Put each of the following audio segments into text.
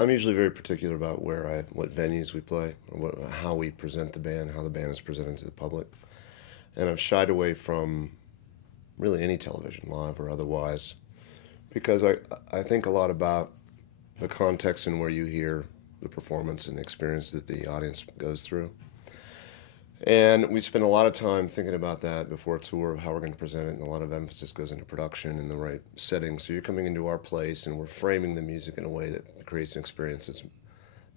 I'm usually very particular about what venues we play, or how we present the band, how the band is presented to the public. And I've shied away from really any television, live or otherwise, because I think a lot about the context and where you hear the performance and the experience that the audience goes through. And we spend a lot of time thinking about that before a tour of how we're going to present it, and a lot of emphasis goes into production and the right setting. So you're coming into our place, and we're framing the music in a way that creates an experience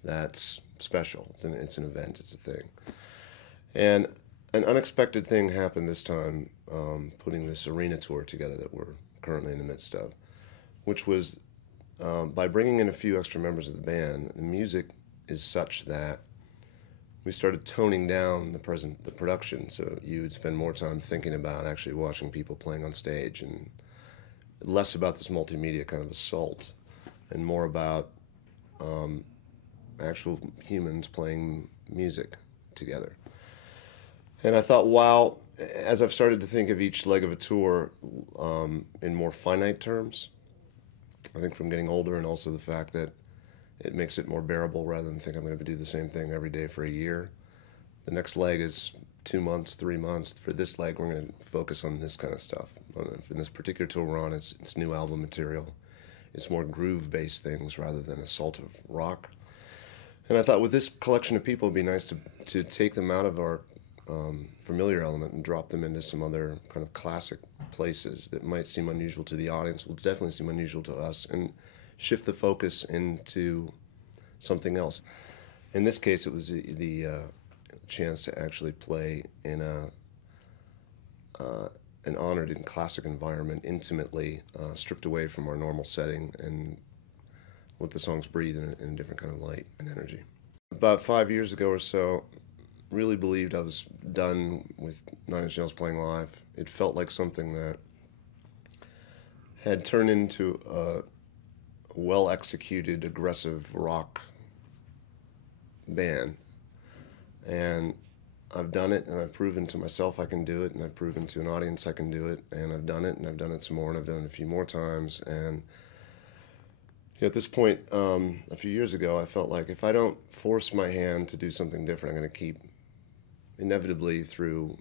that's special. It's an event. It's a thing. And an unexpected thing happened this time, putting this arena tour together that we're currently in the midst of, which was by bringing in a few extra members of the band. The music is such that we started toning down the production, so you would spend more time thinking about actually watching people playing on stage, and less about this multimedia kind of assault, and more about actual humans playing music together. And I thought, wow, as I've started to think of each leg of a tour in more finite terms, I think from getting older, and also the fact that it makes it more bearable rather than think I'm going to do the same thing every day for a year. The next leg is 2 months, 3 months. For this leg, we're going to focus on this kind of stuff. In this particular tour we're on, it's new album material. It's more groove-based things rather than assaultive rock. And I thought with this collection of people, it'd be nice to take them out of our familiar element and drop them into some other kind of classic places that might seem unusual to the audience, will definitely seem unusual to us, and shift the focus into something else. In this case, it was the chance to actually play in an honored and classic environment, intimately, stripped away from our normal setting, and let the songs breathe in a different kind of light and energy. About 5 years ago or so, really believed I was done with Nine Inch Nails playing live. It felt like something that had turned into a well-executed, aggressive rock band. And I've done it, and I've proven to myself I can do it, and I've proven to an audience I can do it, and I've done it, and I've done it some more, and I've done it a few more times. And at this point, a few years ago, I felt like if I don't force my hand to do something different, I'm going to keep, inevitably through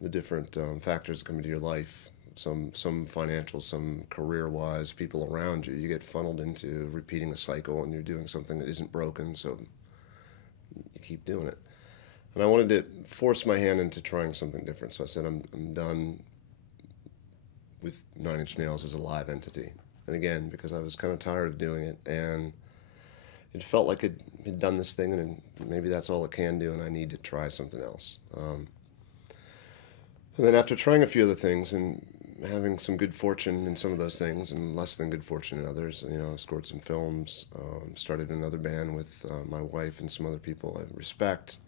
the different factors that come into your life, some financial, some career-wise, people around you, you get funneled into repeating a cycle, and you're doing something that isn't broken, so you keep doing it. And I wanted to force my hand into trying something different, so I said I'm done with Nine Inch Nails as a live entity. And again, because I was kind of tired of doing it, and it felt like it had done this thing, and maybe that's all it can do, and I need to try something else. And then after trying a few other things and having some good fortune in some of those things and less than good fortune in others, I scored some films, started another band with my wife and some other people I respect.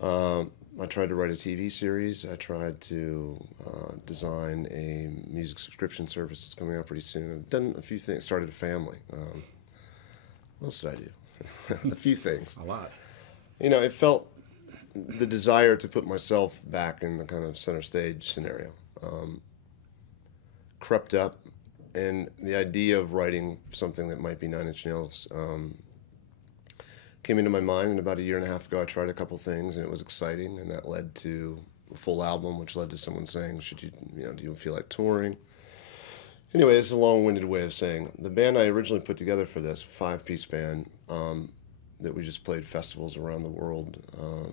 I tried to write a TV series. I tried to design a music subscription service that's coming out pretty soon. I've done a few things, started a family. What else did I do? A few things. A lot. It felt the desire to put myself back in the kind of center stage scenario crept up, and the idea of writing something that might be Nine Inch Nails came into my mind. And about a year and a half ago, I tried a couple things, and it was exciting, and that led to a full album, which led to someone saying, do you feel like touring? Anyway, this is a long-winded way of saying the band I originally put together for this, 5-piece band, that we just played festivals around the world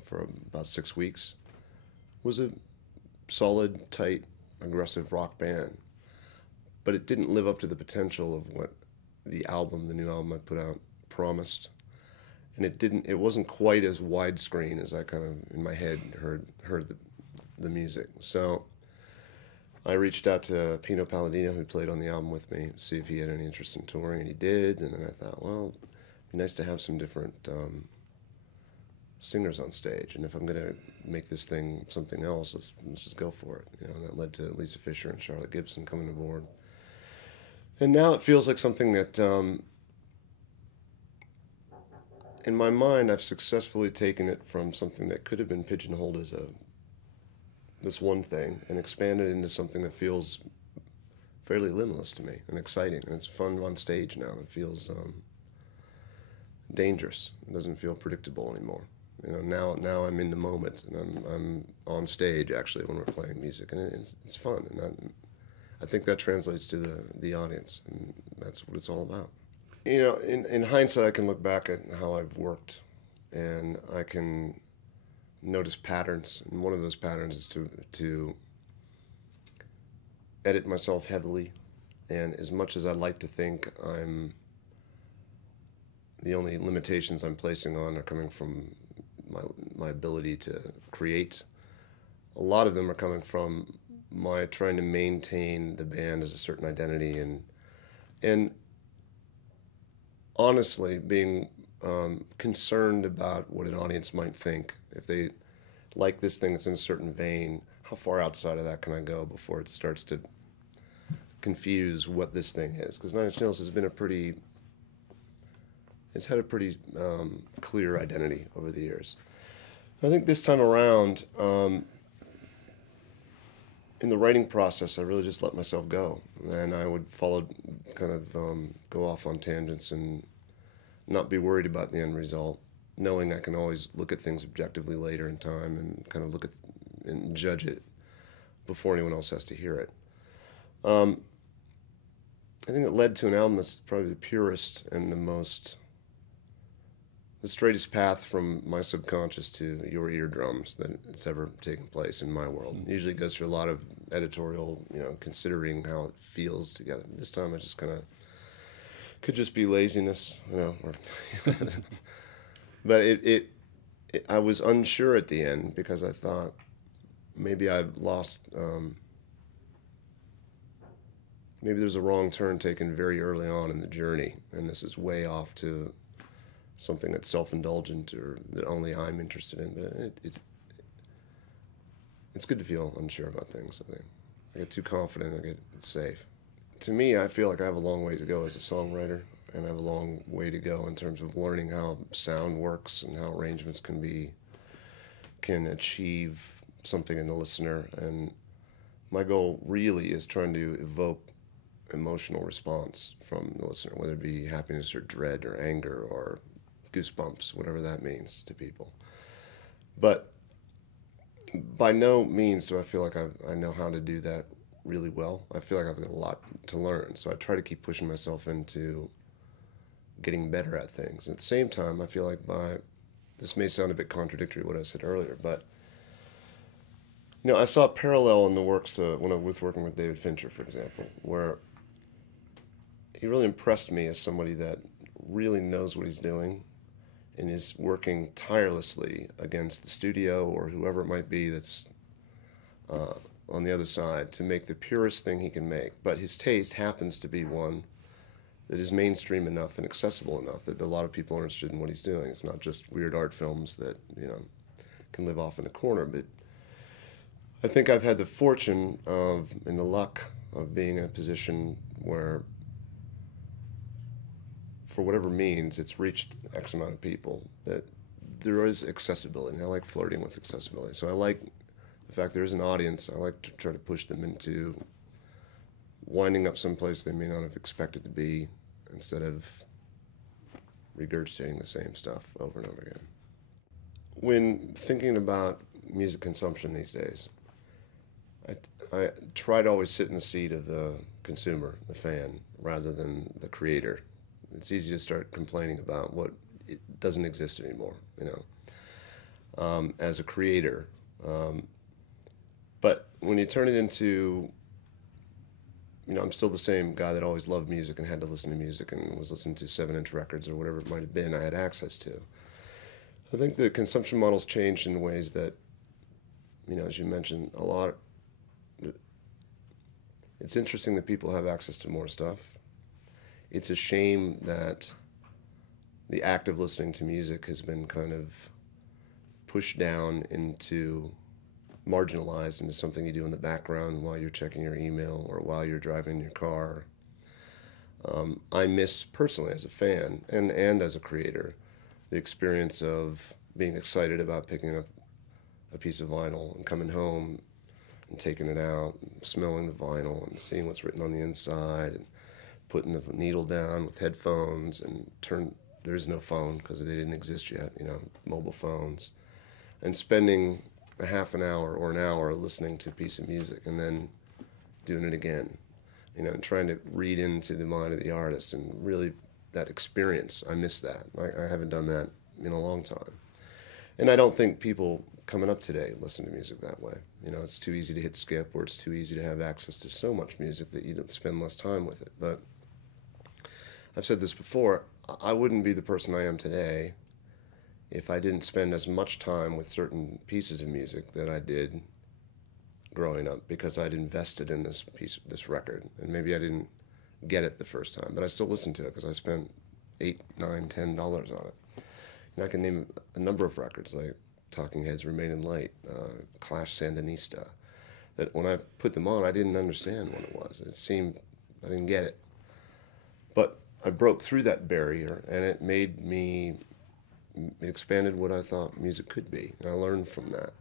for about 6 weeks, was a solid, tight, aggressive rock band. But it didn't live up to the potential of what the new album I put out, promised. And it wasn't quite as widescreen as I kind of, in my head, heard the music. So I reached out to Pino Palladino, who played on the album with me, to see if he had any interest in touring, and he did. And then I thought, well, it'd be nice to have some different singers on stage. And if I'm going to make this thing something else, let's just go for it. And that led to Lisa Fisher and Charlotte Gibson coming aboard. And now it feels like something that, in my mind, I've successfully taken it from something that could have been pigeonholed as this one thing, and expanded into something that feels fairly limitless to me and exciting, and it's fun on stage now. It feels dangerous. It doesn't feel predictable anymore. You know, now I'm in the moment, and I'm on stage actually when we're playing music, and it's fun, and I think that translates to the audience, and that's what it's all about. You know, in hindsight, I can look back at how I've worked, and I can notice patterns, and one of those patterns is to edit myself heavily, and as much as I'd like to think the only limitations I'm placing on are coming from my ability to create, a lot of them are coming from my trying to maintain the band as a certain identity, and honestly being concerned about what an audience might think. If they like this thing that's in a certain vein, how far outside of that can I go before it starts to confuse what this thing is? Because Nine Inch Nails has been it's had a pretty clear identity over the years. I think this time around, in the writing process, I really just let myself go, and I would go off on tangents and not be worried about the end result, knowing I can always look at things objectively later in time and kind of look at and judge it before anyone else has to hear it. I think it led to an album that's probably the purest and the straightest path from my subconscious to your eardrums that it's ever taken place in my world. It usually goes through a lot of editorial, considering how it feels together. This time I just could just be laziness, but I was unsure at the end because I thought maybe I've lost, maybe there's a wrong turn taken very early on in the journey, and this is way off to something that's self-indulgent or that only I'm interested in. But it's good to feel unsure about things. I think I get too confident, I get safe. To me, I feel like I have a long way to go as a songwriter, and I have a long way to go in terms of learning how sound works and how arrangements can achieve something in the listener. And my goal really is trying to evoke emotional response from the listener, whether it be happiness or dread or anger or goosebumps, whatever that means to people. But by no means do I feel like I know how to do that really well. I feel like I've got a lot to learn, so I try to keep pushing myself into getting better at things. At the same time, I feel like this may sound a bit contradictory what I said earlier, but I saw a parallel in the works when I was working with David Fincher, for example, where he really impressed me as somebody that really knows what he's doing and is working tirelessly against the studio or whoever it might be that's on the other side to make the purest thing he can make. But his taste happens to be one that is mainstream enough and accessible enough that a lot of people are interested in what he's doing. It's not just weird art films that can live off in a corner. But I think I've had the fortune and the luck of being in a position where, for whatever means, it's reached X amount of people, that there is accessibility, and I like flirting with accessibility. So I like the fact there is an audience. I like to try to push them into winding up someplace they may not have expected to be, instead of regurgitating the same stuff over and over again. When thinking about music consumption these days, I try to always sit in the seat of the consumer, the fan, rather than the creator. It's easy to start complaining about what it doesn't exist anymore, as a creator. But when you turn it into, I'm still the same guy that always loved music and had to listen to music and was listening to 7-inch records or whatever it might have been I had access to. I think the consumption model's changed in ways that, as you mentioned, a lot. It's interesting that people have access to more stuff. It's a shame that the act of listening to music has been kind of pushed down into, marginalized into something you do in the background while you're checking your email or while you're driving your car. I miss personally as a fan and as a creator the experience of being excited about picking up a piece of vinyl and coming home and taking it out, and smelling the vinyl and seeing what's written on the inside, and putting the needle down with headphones and there is no phone because they didn't exist yet, you know, mobile phones, and spending a half an hour or an hour listening to a piece of music and then doing it again, you know, and trying to read into the mind of the artist and really that experience. I miss that. I haven't done that in a long time. And I don't think people coming up today listen to music that way. You know, it's too easy to hit skip, or it's too easy to have access to so much music that you don't spend less time with it. But I've said this before, I wouldn't be the person I am today if I didn't spend as much time with certain pieces of music that I did growing up, because I'd invested in this record, and maybe I didn't get it the first time, but I still listened to it because I spent $8, $9, $10 on it. And I can name a number of records like Talking Heads' Remain in Light, Clash Sandinista, that when I put them on, I didn't understand what it was. It seemed I didn't get it, but I broke through that barrier, and it made me, it expanded what I thought music could be, and I learned from that.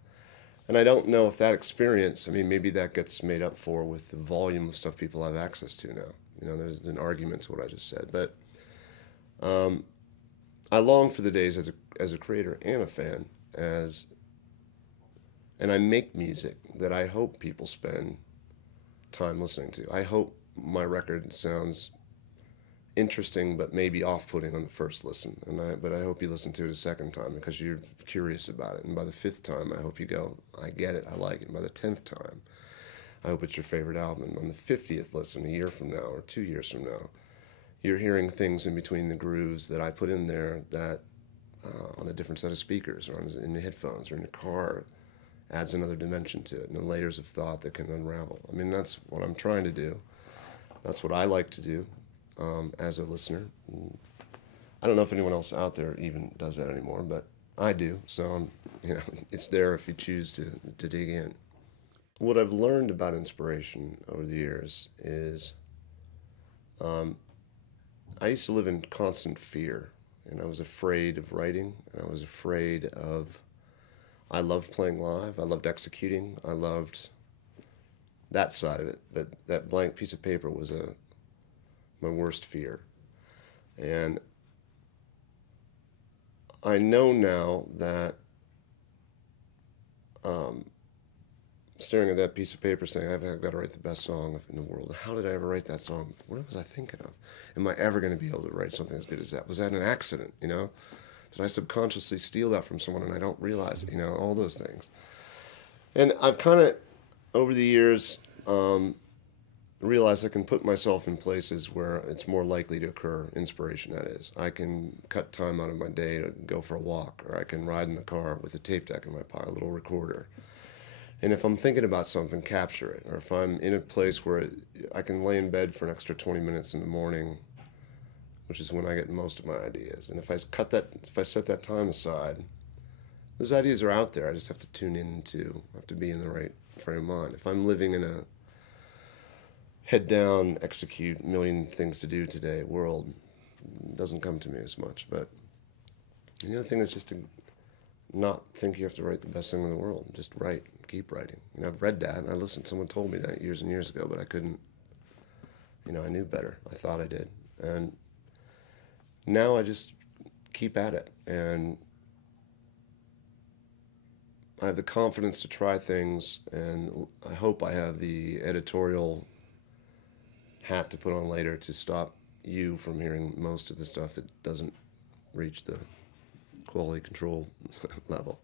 And I don't know if that experience, I mean, maybe that gets made up for with the volume of stuff people have access to now. You know, there's an argument to what I just said. But I long for the days as a creator and a fan, and I make music that I hope people spend time listening to. I hope my record sounds interesting but maybe off-putting on the first listen, but I hope you listen to it a second time because you're curious about it, and by the fifth time I hope you go, I get it, I like it, and by the 10th time I hope it's your favorite album, and on the 50th listen, a year from now or 2 years from now, you're hearing things in between the grooves that I put in there that on a different set of speakers, or in the headphones, or in the car, adds another dimension to it, and the layers of thought that can unravel. I mean, that's what I'm trying to do. That's what I like to do. As a listener, I don't know if anyone else out there even does that anymore, but I do. So you know, it's there if you choose to dig in. What I've learned about inspiration over the years is, I used to live in constant fear, and I was afraid of writing, and I was afraid of. I loved playing live. I loved executing. I loved that side of it, but that blank piece of paper was my worst fear. And I know now that staring at that piece of paper saying, I've got to write the best song in the world. How did I ever write that song? What was I thinking of? Am I ever going to be able to write something as good as that? Was that an accident, you know? Did I subconsciously steal that from someone and I don't realize it, you know, all those things. And I've kind of, over the years, realize I can put myself in places where it's more likely to occur, inspiration that is. I can cut time out of my day to go for a walk, or I can ride in the car with a tape deck in my pocket, a little recorder. And if I'm thinking about something, capture it. Or if I'm in a place where I can lay in bed for an extra 20 minutes in the morning, which is when I get most of my ideas. And if I set that time aside, those ideas are out there. I just have to tune into, I have to be in the right frame of mind. If I'm living in a head down, execute, million things to do today world, doesn't come to me as much. But the other thing is just to not think you have to write the best thing in the world. Just write, keep writing. You know, I've read that, and I listened, someone told me that years and years ago, but I couldn't, you know, I knew better. I thought I did. And now I just keep at it, and I have the confidence to try things, and I hope I have the editorial hat to put on later to stop you from hearing most of the stuff that doesn't reach the quality control level.